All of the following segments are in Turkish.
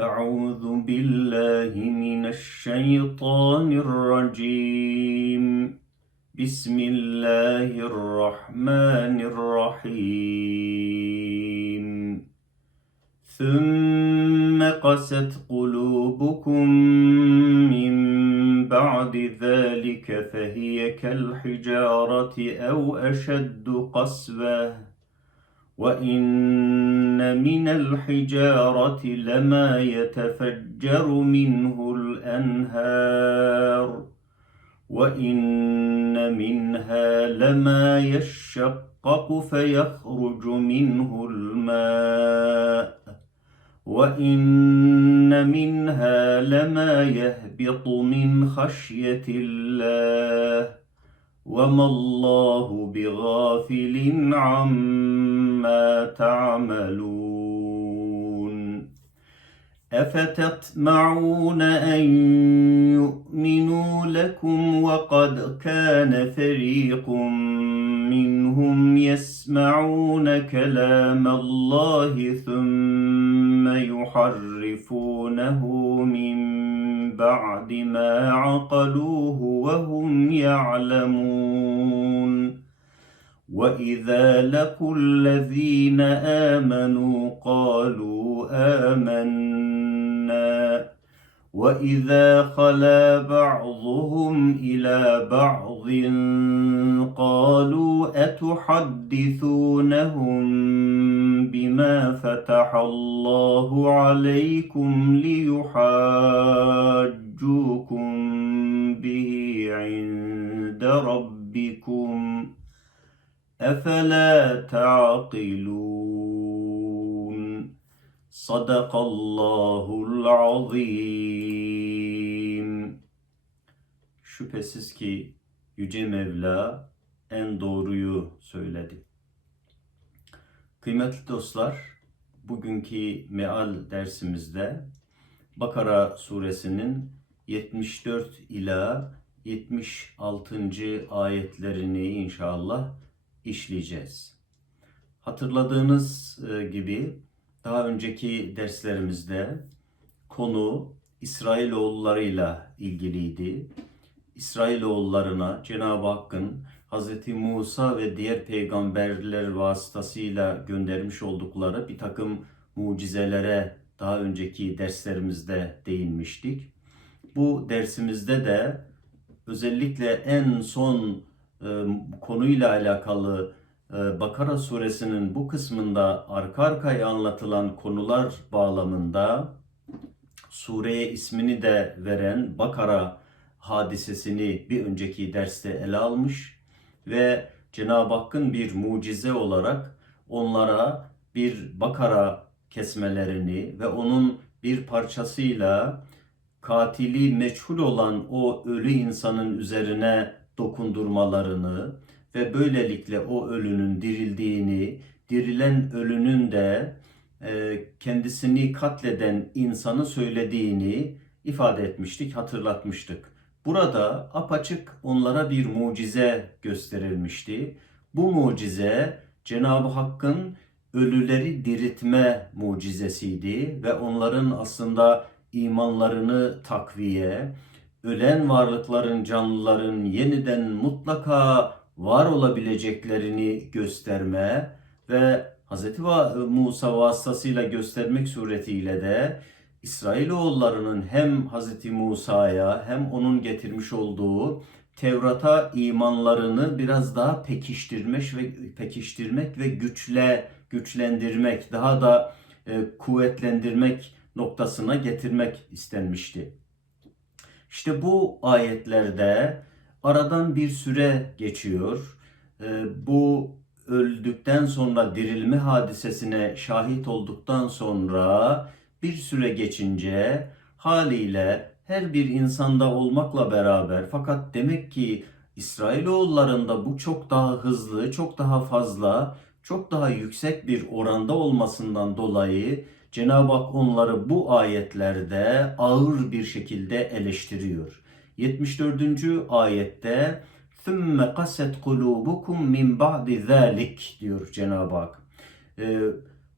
أعوذ بالله من الشيطان الرجيم. بسم الله الرحمن الرحيم. ثم قست قلوبكم من بعد ذلك فهي كالحجارة أو أشد قسوة. وإن من الحجارة لما يتفجر منه الأنهار وإن منها لما يشقق فيخرج منه الماء وإن منها لما يهبط من خشية الله وما الله بغافل عما تعملون أفتطمعون أن يؤمنوا لكم وقد كان فريق منهم يسمعون كلام الله ثم يحرفونه من بعد ما عقلوه وهم يعلمون. وإذا لقوا الذين آمنوا قالوا آمنا وإذا خلا بعضهم إلى بعض قالوا أتحدثونهم بما فتح الله عليكم ليحاجوكم به عند ربكم أفلا تعقلون Sadakallahul azim. Şüphesiz ki Yüce Mevla en doğruyu söyledi. Kıymetli dostlar, bugünkü meal dersimizde Bakara suresinin 74 ila 76. ayetlerini inşallah işleyeceğiz. Hatırladığınız e, gibi daha önceki derslerimizde konu İsrailoğullarıyla ilgiliydi. İsrailoğullarına Cenab-ı Hakk'ın Hz. Musa ve diğer peygamberler vasıtasıyla göndermiş oldukları bir takım mucizelere daha önceki derslerimizde değinmiştik. Bu dersimizde de özellikle en son e, konuyla alakalı Bakara suresinin bu kısmında arka arkaya anlatılan konular bağlamında sureye ismini de veren Bakara hadisesini bir önceki derste ele almış ve Cenab-ı Hakk'ın bir mucize olarak onlara bir bakara kesmelerini ve onun bir parçasıyla katili meçhul olan o ölü insanın üzerine dokundurmalarını ve böylelikle o ölünün dirildiğini, dirilen ölünün de e, kendisini katleden insanı söylediğini ifade etmiştik, hatırlatmıştık. Burada apaçık onlara bir mucize gösterilmişti. Bu mucize Cenab-ı Hakk'ın ölüleri diriltme mucizesiydi ve onların aslında imanlarını takviye, ölen varlıkların, canlıların yeniden mutlaka var olabileceklerini gösterme ve Hz. Musa vasıtasıyla göstermek suretiyle de İsrailoğullarının hem Hz. Musa'ya hem onun getirmiş olduğu Tevrat'a imanlarını biraz daha pekiştirmek ve pekiştirmek ve güçle güçlendirmek, daha da e, kuvvetlendirmek noktasına getirmek istenmişti. İşte bu ayetlerde aradan bir süre geçiyor. E, bu öldükten sonra dirilme hadisesine şahit olduktan sonra bir süre geçince haliyle her bir insanda olmakla beraber fakat demek ki İsrailoğullarında bu çok daha hızlı, çok daha fazla, çok daha yüksek bir oranda olmasından dolayı Cenab-ı Hak onları bu ayetlerde ağır bir şekilde eleştiriyor. 74. ayette ثُمَّ قَسَتْ قُلُوبُكُمْ مِنْ بَعْدِ ذَٰلِكِ diyor Cenab-ı Hak. Ee,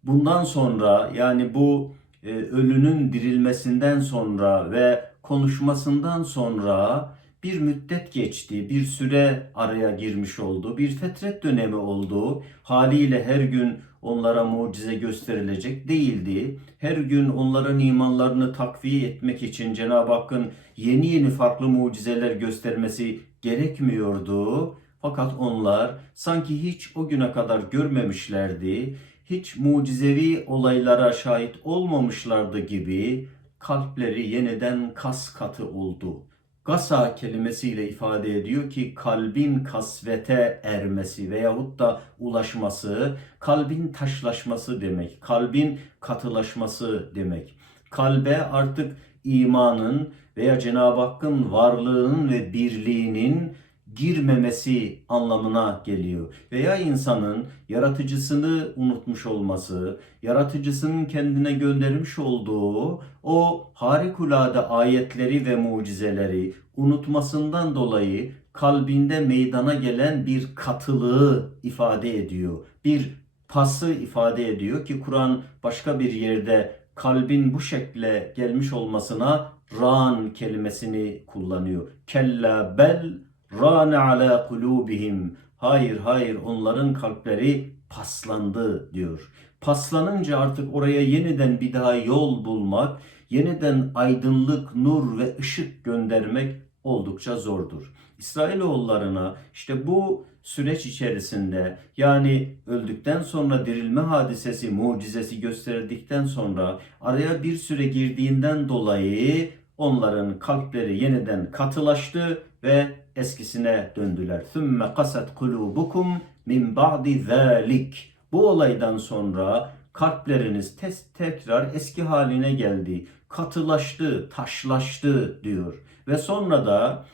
bundan sonra yani bu e, ölünün dirilmesinden sonra ve konuşmasından sonra bir müddet geçti, bir süre araya girmiş oldu, bir fetret dönemi oldu. Haliyle her gün onlara mucize gösterilecek değildi. Her gün onların imanlarını takviye etmek için Cenab-ı Hakk'ın yeni yeni farklı mucizeler göstermesi gerekmiyordu. Fakat onlar sanki hiç o güne kadar görmemişlerdi, hiç mucizevi olaylara şahit olmamışlardı gibi kalpleri yeniden kas katı oldu. Gasa kelimesiyle ifade ediyor ki kalbin kasvete ermesi veyahut da ulaşması, kalbin taşlaşması demek, kalbin katılaşması demek. Kalbe artık imanın veya Cenab-ı Hakk'ın varlığının ve birliğinin girmemesi anlamına geliyor. Veya insanın yaratıcısını unutmuş olması, yaratıcısının kendine göndermiş olduğu o harikulade ayetleri ve mucizeleri unutmasından dolayı kalbinde meydana gelen bir katılığı ifade ediyor. Bir pası ifade ediyor ki Kur'an başka bir yerde kalbin bu şekle gelmiş olmasına ran kelimesini kullanıyor. Kella bel rane ala kulubihim. Hayır hayır onların kalpleri paslandı diyor. Paslanınca artık oraya yeniden bir daha yol bulmak, yeniden aydınlık, nur ve ışık göndermek oldukça zordur. İsrailoğullarına işte bu süreç içerisinde yani öldükten sonra dirilme hadisesi, mucizesi gösterildikten sonra araya bir süre girdiğinden dolayı onların kalpleri yeniden katılaştı ve eskisine döndüler. Thumma kasat kulubukum min ba'di zalik. Bu olaydan sonra kalpleriniz tes tekrar eski haline geldi. Katılaştı, taşlaştı diyor. Ve sonra da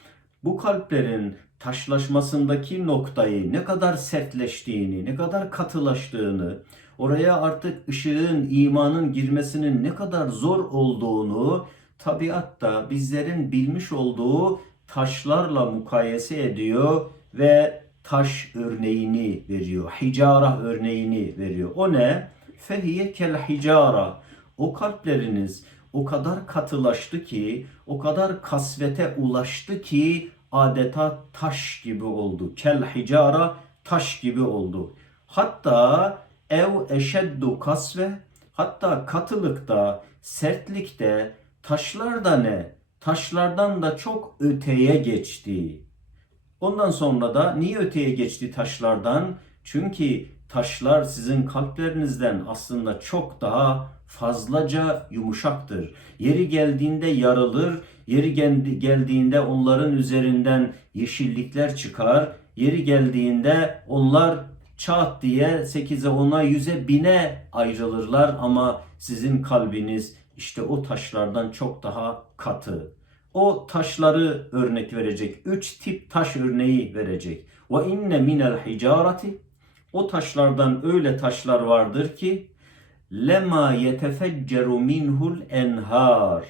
bu kalplerin taşlaşmasındaki noktayı ne kadar sertleştiğini, ne kadar katılaştığını, oraya artık ışığın, imanın girmesinin ne kadar zor olduğunu tabiatta bizlerin bilmiş olduğu taşlarla mukayese ediyor ve taş örneğini veriyor. Hicara örneğini veriyor. O ne? Fehiye kel hicara. O kalpleriniz o kadar katılaştı ki, o kadar kasvete ulaştı ki adeta taş gibi oldu. Kel hicara taş gibi oldu. Hatta ev eşeddu kasve hatta katılıkta, sertlikte taşlar da ne? Taşlardan da çok öteye geçti. Ondan sonra da niye öteye geçti taşlardan? Çünkü taşlar sizin kalplerinizden aslında çok daha fazlaca yumuşaktır. Yeri geldiğinde yarılır, yeri gel- geldiğinde onların üzerinden yeşillikler çıkar, yeri geldiğinde onlar çat diye 8'e 10'a 100'e bine ayrılırlar ama sizin kalbiniz işte o taşlardan çok daha katı. O taşları örnek verecek. Üç tip taş örneği verecek. Ve inne minel hicareti o taşlardan öyle taşlar vardır ki lema yetefecceru minhul enhar.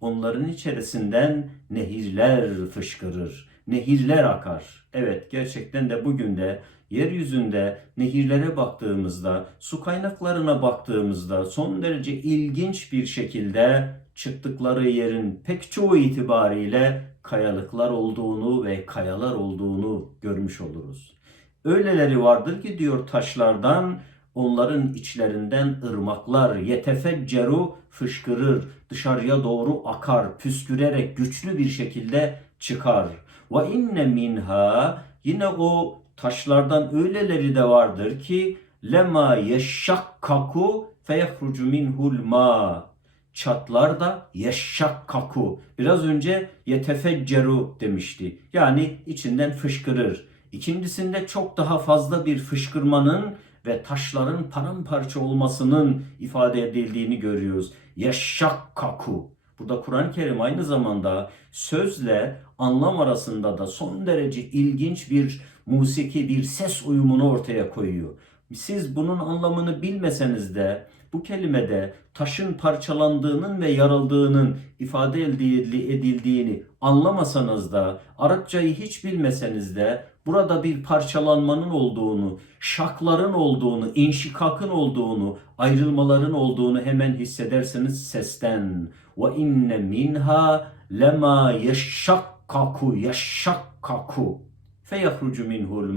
Onların içerisinden nehirler fışkırır. Nehirler akar. Evet gerçekten de bugün de yeryüzünde nehirlere baktığımızda, su kaynaklarına baktığımızda son derece ilginç bir şekilde çıktıkları yerin pek çoğu itibariyle kayalıklar olduğunu ve kayalar olduğunu görmüş oluruz. Öyleleri vardır ki diyor taşlardan onların içlerinden ırmaklar yetefecceru fışkırır, dışarıya doğru akar, püskürerek güçlü bir şekilde çıkar. Ve inne minha yine o taşlardan öyleleri de vardır ki lema yeşşakkaku feyehrucu minhul ma çatlar da yeşşakkaku. Biraz önce yetefecceru demişti. Yani içinden fışkırır. İkincisinde çok daha fazla bir fışkırmanın ve taşların paramparça olmasının ifade edildiğini görüyoruz. Yeşşakkaku. Burada Kur'an-ı Kerim aynı zamanda sözle anlam arasında da son derece ilginç bir musiki, bir ses uyumunu ortaya koyuyor. Siz bunun anlamını bilmeseniz de bu kelimede taşın parçalandığının ve yarıldığının ifade edildiğini anlamasanız da Arapçayı hiç bilmeseniz de burada bir parçalanmanın olduğunu, şakların olduğunu, inşikakın olduğunu, ayrılmaların olduğunu hemen hissedersiniz sesten. Ve inne minha lema yeşşakkaku yeşşakkaku feyahrucu minhul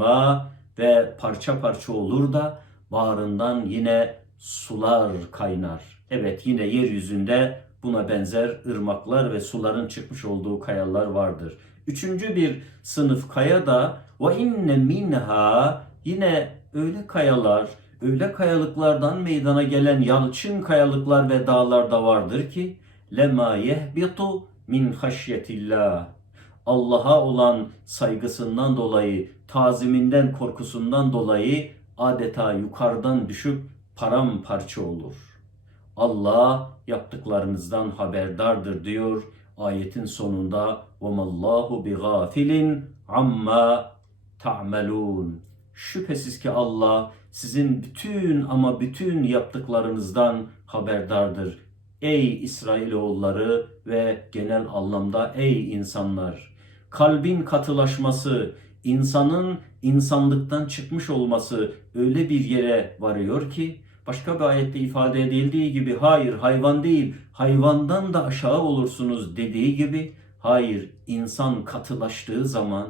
ve parça parça olur da bağrından yine sular kaynar. Evet yine yeryüzünde buna benzer ırmaklar ve suların çıkmış olduğu kayalar vardır. Üçüncü bir sınıf kaya da ve inne minha yine öyle kayalar, öyle kayalıklardan meydana gelen yalçın kayalıklar ve dağlar da vardır ki lema yehbitu min haşyetillah. Allah'a olan saygısından dolayı, taziminden, korkusundan dolayı adeta yukarıdan düşüp paramparça olur. Allah yaptıklarınızdan haberdardır diyor ayetin sonunda ve mallahu bi gafilin amma ta'melun. Şüphesiz ki Allah sizin bütün ama bütün yaptıklarınızdan haberdardır. Ey İsrailoğulları ve genel anlamda ey insanlar. Kalbin katılaşması, insanın insanlıktan çıkmış olması öyle bir yere varıyor ki başka bir ayette ifade edildiği gibi hayır hayvan değil hayvandan da aşağı olursunuz dediği gibi hayır insan katılaştığı zaman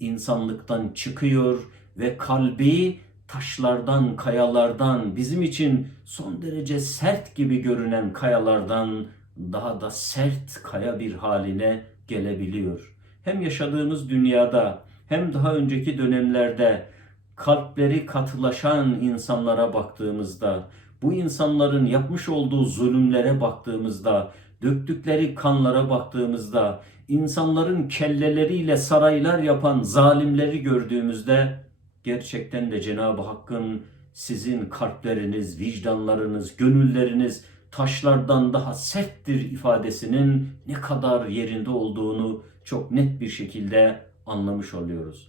insanlıktan çıkıyor ve kalbi taşlardan, kayalardan, bizim için son derece sert gibi görünen kayalardan daha da sert kaya bir haline gelebiliyor. Hem yaşadığımız dünyada hem daha önceki dönemlerde kalpleri katılaşan insanlara baktığımızda, bu insanların yapmış olduğu zulümlere baktığımızda, döktükleri kanlara baktığımızda, insanların kelleleriyle saraylar yapan zalimleri gördüğümüzde gerçekten de Cenab-ı Hakk'ın sizin kalpleriniz, vicdanlarınız, gönülleriniz taşlardan daha serttir ifadesinin ne kadar yerinde olduğunu çok net bir şekilde anlamış oluyoruz.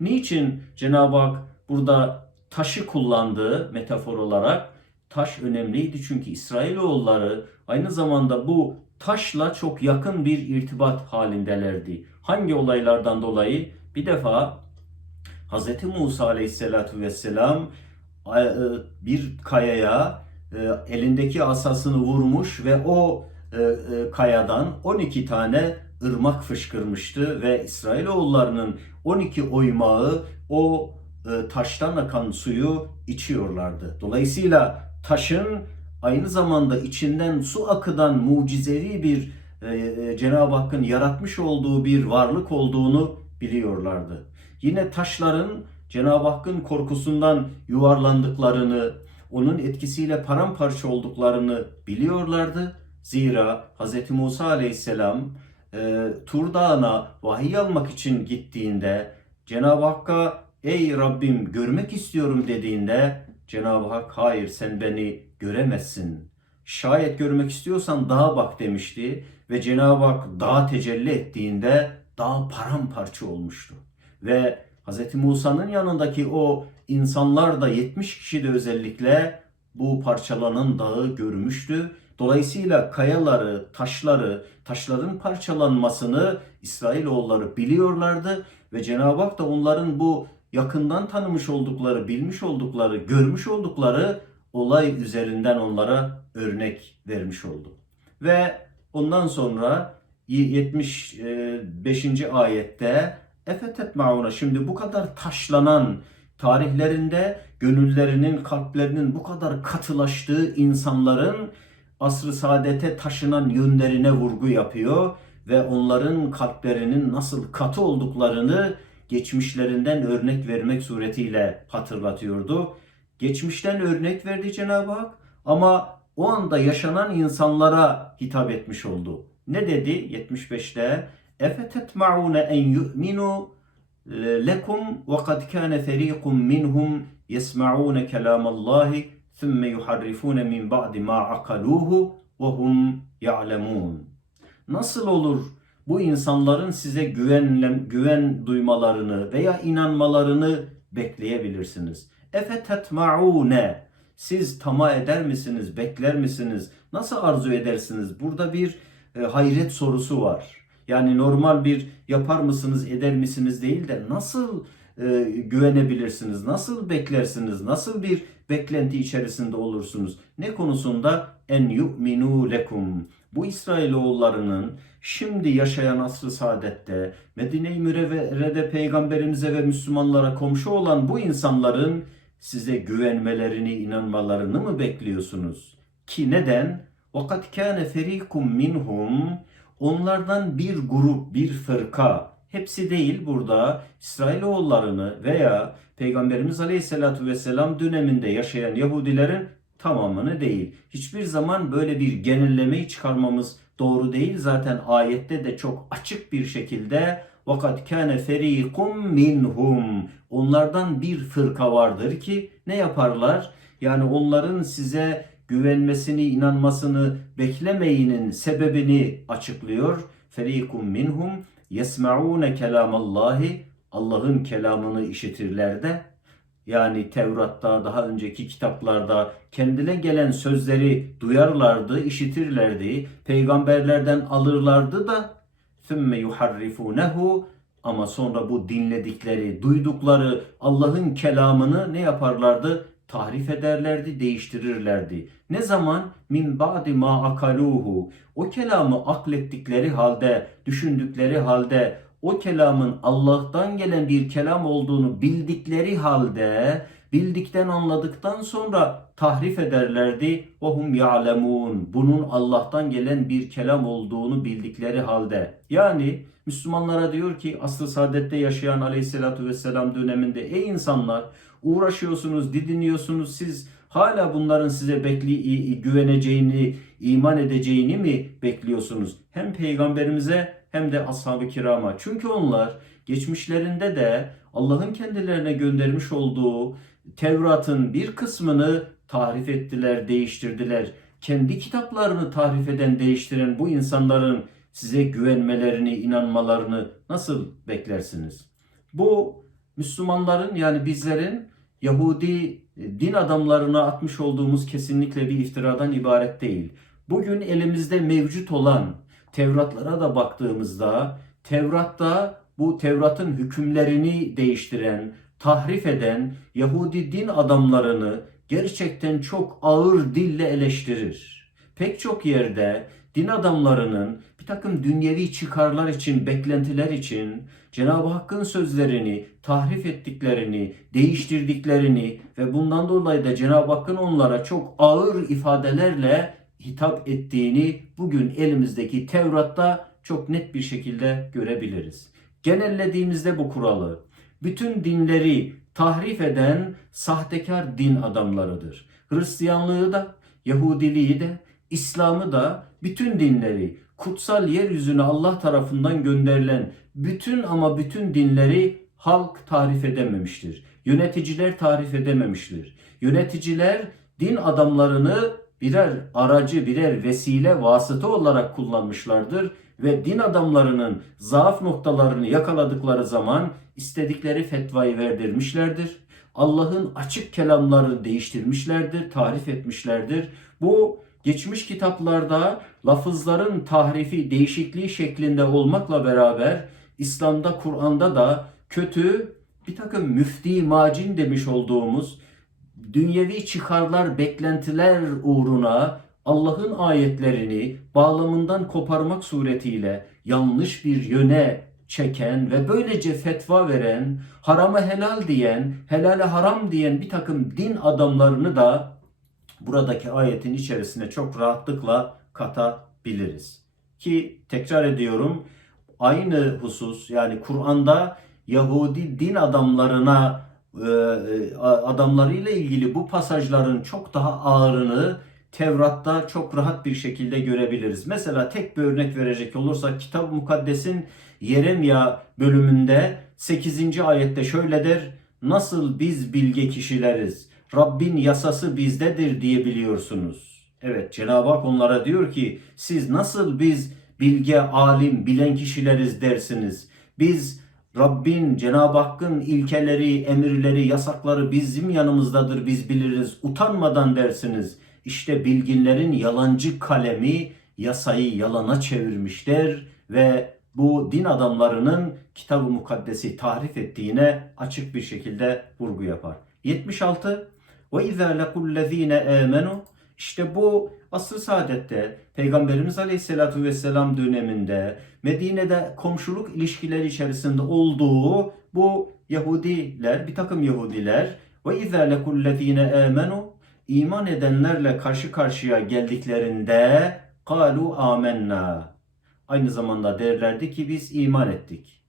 Niçin Cenab-ı Hak burada taşı kullandığı metafor olarak taş önemliydi çünkü İsrailoğulları aynı zamanda bu taşla çok yakın bir irtibat halindelerdi. Hangi olaylardan dolayı? Bir defa Hz. Musa aleyhissalatu vesselam e, bir kayaya e, elindeki asasını vurmuş ve o e, kayadan 12 tane ırmak fışkırmıştı ve İsrailoğullarının 12 oymağı o taştan akan suyu içiyorlardı. Dolayısıyla taşın aynı zamanda içinden su akıdan mucizevi bir Cenab-ı Hakk'ın yaratmış olduğu bir varlık olduğunu biliyorlardı. Yine taşların Cenab-ı Hakk'ın korkusundan yuvarlandıklarını, onun etkisiyle paramparça olduklarını biliyorlardı. Zira Hz. Musa aleyhisselam e, Tur Dağı'na vahiy almak için gittiğinde Cenab-ı Hakk'a ey Rabbim görmek istiyorum dediğinde Cenab-ı Hak hayır sen beni göremezsin. Şayet görmek istiyorsan dağa bak demişti ve Cenab-ı Hak dağa tecelli ettiğinde dağ paramparça olmuştu. Ve Hz. Musa'nın yanındaki o insanlar da 70 kişi de özellikle bu parçalanan dağı görmüştü. Dolayısıyla kayaları, taşları, taşların parçalanmasını İsrailoğulları biliyorlardı ve Cenab-ı Hak da onların bu yakından tanımış oldukları, bilmiş oldukları, görmüş oldukları olay üzerinden onlara örnek vermiş oldu. Ve ondan sonra 75. ayette Efetet mauna şimdi bu kadar taşlanan tarihlerinde gönüllerinin, kalplerinin bu kadar katılaştığı insanların asr-ı saadete taşınan yönlerine vurgu yapıyor ve onların kalplerinin nasıl katı olduklarını geçmişlerinden örnek vermek suretiyle hatırlatıyordu. Geçmişten örnek verdi Cenab-ı Hak ama o anda yaşanan insanlara hitap etmiş oldu. Ne dedi 75'te? Efetetmaune en yu'minu lekum ve kad kana fariqun minhum yesma'un kelamallahi thumma yuharrifun min ba'di ma akaluhu ve hum ya'lemun. Nasıl olur bu insanların size güven, güven duymalarını veya inanmalarını bekleyebilirsiniz. Efe tetma'une siz tama eder misiniz, bekler misiniz, nasıl arzu edersiniz? Burada bir e, hayret sorusu var. Yani normal bir yapar mısınız, eder misiniz değil de nasıl e, güvenebilirsiniz? Nasıl beklersiniz? Nasıl bir beklenti içerisinde olursunuz? Ne konusunda? En yu'minu lekum. Bu İsrailoğullarının şimdi yaşayan asr-ı saadette Medine-i Münevvere'de peygamberimize ve Müslümanlara komşu olan bu insanların size güvenmelerini, inanmalarını mı bekliyorsunuz? Ki neden? وَقَدْ كَانَ فَر۪يكُمْ minhum Onlardan bir grup, bir fırka, hepsi değil burada İsrailoğullarını veya Peygamberimiz Aleyhisselatü Vesselam döneminde yaşayan Yahudilerin tamamını değil. Hiçbir zaman böyle bir genellemeyi çıkarmamız doğru değil. Zaten ayette de çok açık bir şekilde vakat kâne ferikum minhum onlardan bir fırka vardır ki ne yaparlar? Yani onların size güvenmesini, inanmasını beklemeyinin sebebini açıklıyor. Ferikum minhum yesmaune kelamallahi Allah'ın kelamını işitirler de yani Tevrat'ta daha önceki kitaplarda kendine gelen sözleri duyarlardı, işitirlerdi, peygamberlerden alırlardı da sümme yuharrifunehu ama sonra bu dinledikleri, duydukları Allah'ın kelamını ne yaparlardı? Tahrif ederlerdi, değiştirirlerdi. Ne zaman? Min ba'di ma akaluhu. O kelamı aklettikleri halde, düşündükleri halde, o kelamın Allah'tan gelen bir kelam olduğunu bildikleri halde, bildikten anladıktan sonra tahrif ederlerdi. وَهُمْ يَعْلَمُونَ Bunun Allah'tan gelen bir kelam olduğunu bildikleri halde. Yani Müslümanlara diyor ki asr-ı saadette yaşayan aleyhissalatü vesselam döneminde ey insanlar uğraşıyorsunuz, didiniyorsunuz siz hala bunların size bekli güveneceğini, iman edeceğini mi bekliyorsunuz? Hem peygamberimize hem de ashab-ı kirama. Çünkü onlar geçmişlerinde de Allah'ın kendilerine göndermiş olduğu Tevrat'ın bir kısmını tahrif ettiler, değiştirdiler. Kendi kitaplarını tahrif eden, değiştiren bu insanların size güvenmelerini, inanmalarını nasıl beklersiniz? Bu Müslümanların yani bizlerin Yahudi din adamlarına atmış olduğumuz kesinlikle bir iftiradan ibaret değil. Bugün elimizde mevcut olan Tevratlara da baktığımızda Tevrat'ta bu Tevrat'ın hükümlerini değiştiren, tahrif eden Yahudi din adamlarını gerçekten çok ağır dille eleştirir. Pek çok yerde din adamlarının bir takım dünyevi çıkarlar için, beklentiler için Cenab-ı Hakk'ın sözlerini tahrif ettiklerini, değiştirdiklerini ve bundan dolayı da Cenab-ı Hakk'ın onlara çok ağır ifadelerle hitap ettiğini bugün elimizdeki Tevrat'ta çok net bir şekilde görebiliriz. Genellediğimizde bu kuralı bütün dinleri tahrif eden sahtekar din adamlarıdır. Hristiyanlığı da, Yahudiliği de, İslam'ı da, bütün dinleri, kutsal yeryüzüne Allah tarafından gönderilen bütün ama bütün dinleri halk tarif edememiştir. Yöneticiler tarif edememiştir. Yöneticiler din adamlarını birer aracı, birer vesile, vasıta olarak kullanmışlardır ve din adamlarının zaaf noktalarını yakaladıkları zaman istedikleri fetvayı verdirmişlerdir. Allah'ın açık kelamlarını değiştirmişlerdir, tarif etmişlerdir. Bu geçmiş kitaplarda lafızların tahrifi, değişikliği şeklinde olmakla beraber İslam'da, Kur'an'da da kötü bir takım müfti macin demiş olduğumuz dünyevi çıkarlar, beklentiler uğruna Allah'ın ayetlerini bağlamından koparmak suretiyle yanlış bir yöne çeken ve böylece fetva veren, harama helal diyen, helale haram diyen bir takım din adamlarını da buradaki ayetin içerisine çok rahatlıkla katabiliriz. Ki tekrar ediyorum aynı husus yani Kur'an'da Yahudi din adamlarına e, e, adamlarıyla ilgili bu pasajların çok daha ağırını Tevrat'ta çok rahat bir şekilde görebiliriz. Mesela tek bir örnek verecek olursak Kitab-ı Mukaddes'in Yeremya bölümünde 8. ayette şöyle der. Nasıl biz bilge kişileriz? Rabbin yasası bizdedir diye biliyorsunuz. Evet Cenab-ı Hak onlara diyor ki siz nasıl biz bilge, alim, bilen kişileriz dersiniz. Biz Rabbin, Cenab-ı Hakk'ın ilkeleri, emirleri, yasakları bizim yanımızdadır biz biliriz. Utanmadan dersiniz. İşte bilginlerin yalancı kalemi yasayı yalana çevirmişler ve bu din adamlarının kitab-ı mukaddesi tahrif ettiğine açık bir şekilde vurgu yapar. 76 ve izâ lekullezîne âmenû işte bu asr-ı saadette Peygamberimiz Aleyhisselatü Vesselam döneminde Medine'de komşuluk ilişkileri içerisinde olduğu bu Yahudiler, bir takım Yahudiler ve izâ lekullezîne âmenû iman edenlerle karşı karşıya geldiklerinde kalu amennâ aynı zamanda derlerdi ki biz iman ettik.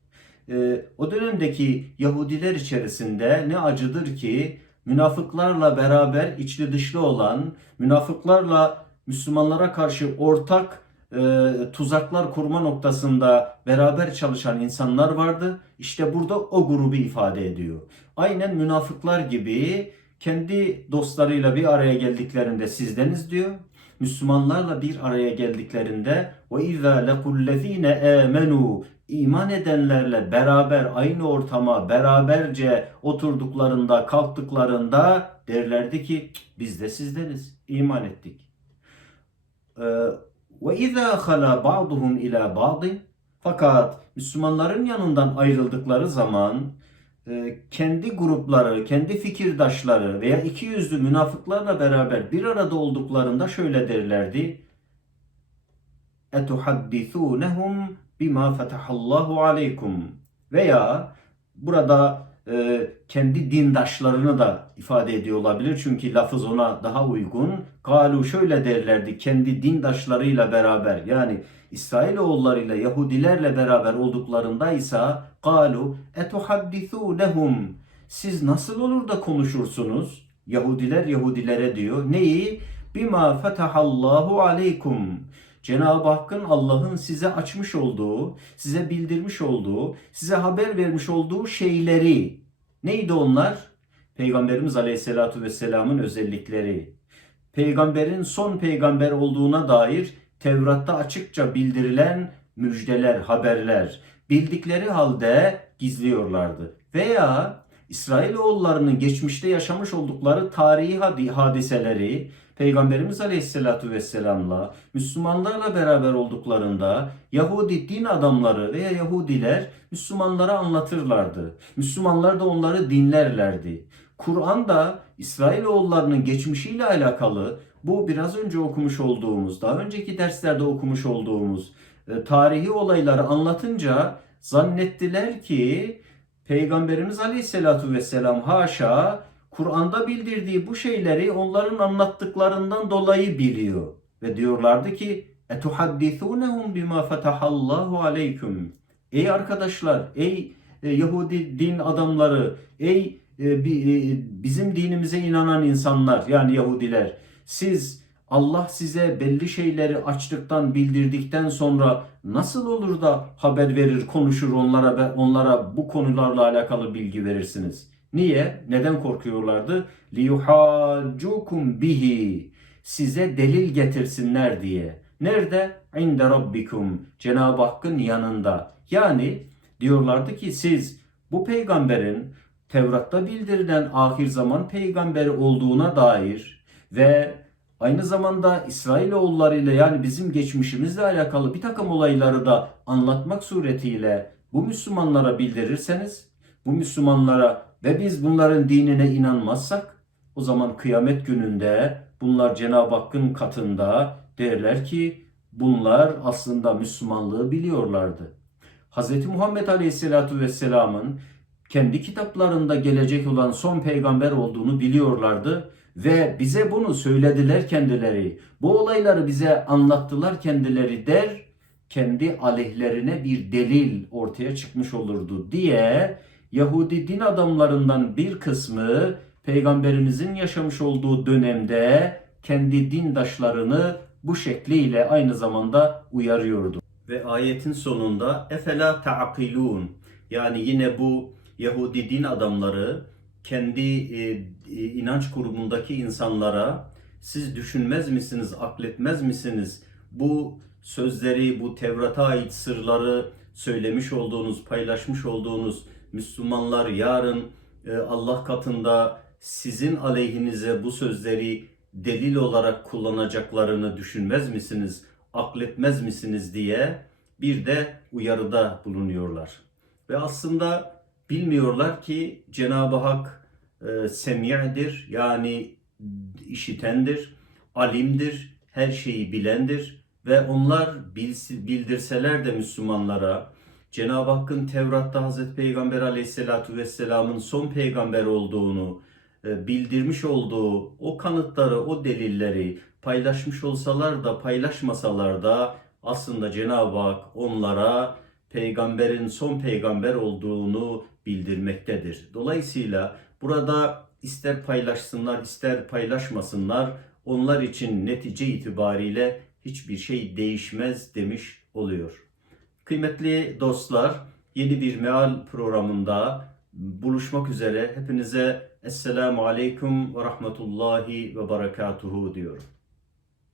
Ee, o dönemdeki Yahudiler içerisinde ne acıdır ki münafıklarla beraber içli dışlı olan, münafıklarla Müslümanlara karşı ortak e, tuzaklar kurma noktasında beraber çalışan insanlar vardı. İşte burada o grubu ifade ediyor. Aynen münafıklar gibi kendi dostlarıyla bir araya geldiklerinde sizdeniz diyor. Müslümanlarla bir araya geldiklerinde ve izâ lekullezîne âmenû iman edenlerle beraber aynı ortama beraberce oturduklarında kalktıklarında derlerdi ki biz de sizdeniz iman ettik. Ee, Ve izâ halâ ba'duhum ilâ ba'din fakat Müslümanların yanından ayrıldıkları zaman kendi grupları, kendi fikirdaşları veya iki yüzlü münafıklarla beraber bir arada olduklarında şöyle derlerdi. Etuhaddithunehum bima fetahallahu aleykum veya burada e, kendi dindaşlarını da ifade ediyor olabilir. Çünkü lafız ona daha uygun. Kalu şöyle derlerdi kendi dindaşlarıyla beraber yani İsrailoğullarıyla Yahudilerle beraber olduklarında ise kalu etuhaddithunehum siz nasıl olur da konuşursunuz? Yahudiler Yahudilere diyor. Neyi? Bima fetahallahu aleykum. Cenab-ı Hakk'ın Allah'ın size açmış olduğu, size bildirmiş olduğu, size haber vermiş olduğu şeyleri. Neydi onlar? Peygamberimiz Aleyhisselatü Vesselam'ın özellikleri. Peygamberin son peygamber olduğuna dair Tevrat'ta açıkça bildirilen müjdeler, haberler. Bildikleri halde gizliyorlardı. Veya İsrailoğullarının geçmişte yaşamış oldukları tarihi hadiseleri Peygamberimiz Aleyhisselatü Vesselam'la Müslümanlarla beraber olduklarında Yahudi din adamları veya Yahudiler Müslümanlara anlatırlardı. Müslümanlar da onları dinlerlerdi. Kur'an da İsrailoğullarının geçmişiyle alakalı bu biraz önce okumuş olduğumuz, daha önceki derslerde okumuş olduğumuz e, tarihi olayları anlatınca zannettiler ki Peygamberimiz Aleyhisselatü Vesselam haşa Kur'an'da bildirdiği bu şeyleri onların anlattıklarından dolayı biliyor. Ve diyorlardı ki etuhaddithunehum bima fetahallahu aleyküm. Ey arkadaşlar, ey e, Yahudi din adamları, ey e, e, bizim dinimize inanan insanlar yani Yahudiler siz Allah size belli şeyleri açtıktan bildirdikten sonra nasıl olur da haber verir, konuşur onlara ve onlara bu konularla alakalı bilgi verirsiniz? Niye? Neden korkuyorlardı? liyuhaccukum bihi size delil getirsinler diye. Nerede? İnde rabbikum. Cenab-ı Hakk'ın yanında. Yani diyorlardı ki siz bu peygamberin Tevrat'ta bildirilen ahir zaman peygamberi olduğuna dair ve aynı zamanda İsrailoğulları ile yani bizim geçmişimizle alakalı bir takım olayları da anlatmak suretiyle bu Müslümanlara bildirirseniz, bu Müslümanlara ve biz bunların dinine inanmazsak o zaman kıyamet gününde bunlar Cenab-ı Hakk'ın katında derler ki bunlar aslında Müslümanlığı biliyorlardı. Hz. Muhammed Aleyhisselatü Vesselam'ın kendi kitaplarında gelecek olan son peygamber olduğunu biliyorlardı ve bize bunu söylediler kendileri. Bu olayları bize anlattılar kendileri der, kendi aleyhlerine bir delil ortaya çıkmış olurdu diye Yahudi din adamlarından bir kısmı peygamberimizin yaşamış olduğu dönemde kendi dindaşlarını bu şekliyle aynı zamanda uyarıyordu. Ve ayetin sonunda efela ta'kilun yani yine bu Yahudi din adamları kendi e, e, inanç grubundaki insanlara siz düşünmez misiniz, akletmez misiniz? Bu sözleri, bu Tevrat'a ait sırları söylemiş olduğunuz, paylaşmış olduğunuz Müslümanlar yarın e, Allah katında sizin aleyhinize bu sözleri delil olarak kullanacaklarını düşünmez misiniz, akletmez misiniz diye bir de uyarıda bulunuyorlar. Ve aslında bilmiyorlar ki Cenab-ı Hak e, semi'dir yani işitendir, alimdir, her şeyi bilendir ve onlar bildirseler de Müslümanlara Cenab-ı Hakk'ın Tevrat'ta Hazreti Peygamber Aleyhisselatu Vesselam'ın son peygamber olduğunu e, bildirmiş olduğu o kanıtları, o delilleri paylaşmış olsalar da paylaşmasalar da aslında Cenab-ı Hak onlara peygamberin son peygamber olduğunu bildirmektedir. Dolayısıyla burada ister paylaşsınlar ister paylaşmasınlar onlar için netice itibariyle hiçbir şey değişmez demiş oluyor. Kıymetli dostlar, yeni bir meal programında buluşmak üzere hepinize Esselamu Aleyküm ve Rahmetullahi ve Berekatuhu diyorum.